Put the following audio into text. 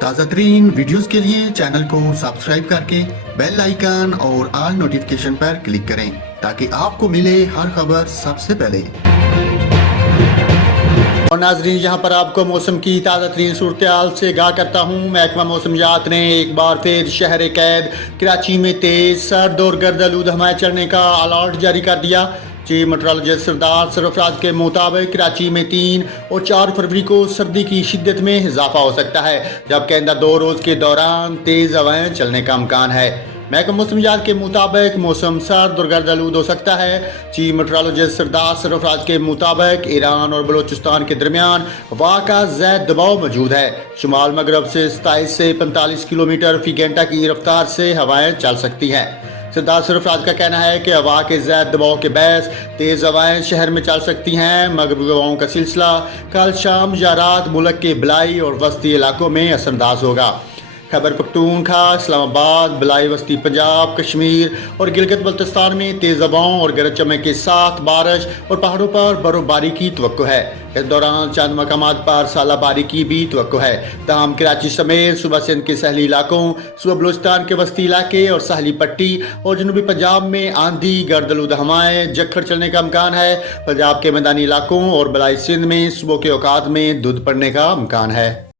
تازہ ترین ویڈیوز کے لیے چینل کو سبسکرائب کر کے بیل آئیکن اور آل نوٹیفیکیشن پر کلک کریں تاکہ آپ کو ملے ہر خبر سب سے پہلے۔ اور ناظرین، یہاں پر آپ کو موسم کی تازہ ترین صورتحال سے آگاہ کرتا ہوں۔ محکمہ موسمیات نے ایک بار پھر شہر قید کراچی میں تیز سرد اور گرد آلود ہوائیں چلنے کا الرٹ جاری کر دیا۔ چیف میٹرولوجسٹ سردار سرفراز کے مطابق کراچی میں 3 اور 4 فروری کو سردی کی شدت میں اضافہ ہو سکتا ہے، جبکہ آئندہ 2 روز کے دوران تیز ہوائیں چلنے کا امکان ہے۔ محکمہ موسمیات کے مطابق موسم سرد اور گرد آلود ہو سکتا ہے۔ چیف میٹرولوجسٹ سردار سرفراز کے مطابق ایران اور بلوچستان کے درمیان ہوا کا زید دباؤ موجود ہے۔ شمال مغرب سے 27 سے 45 کلومیٹر فی گھنٹہ کی رفتار سے ہوائیں چل سکتی ہیں۔ سردار سرفراز کا کہنا ہے کہ ہوا کے زید دباؤ کے باعث تیز ہوائیں شہر میں چل سکتی ہیں۔ مغربی ہواؤں کا سلسلہ کل شام یا رات ملک کے بلائی اور وسطی علاقوں میں اثر انداز ہوگا۔ خیبر پختونخوا، اسلام آباد، بلائی وسطی پنجاب، کشمیر اور گلگت بلتستان میں تیز ہواؤں اور گرج چمک کے ساتھ بارش اور پہاڑوں پر برف باری کی توقع ہے۔ اس دوران چند مقامات پر ژالہ باری کی بھی توقع ہے۔ تاہم کراچی سمیت صوبہ سندھ کے ساحلی علاقوں، صوبہ بلوچستان کے وسطی علاقے اور ساحلی پٹی اور جنوبی پنجاب میں آندھی، گرد آلود ہوائیں، جھکڑ چلنے کا امکان ہے۔ پنجاب کے میدانی علاقوں اور بلائی سندھ میں صبح کے اوقات میں دھند پڑنے کا امکان ہے۔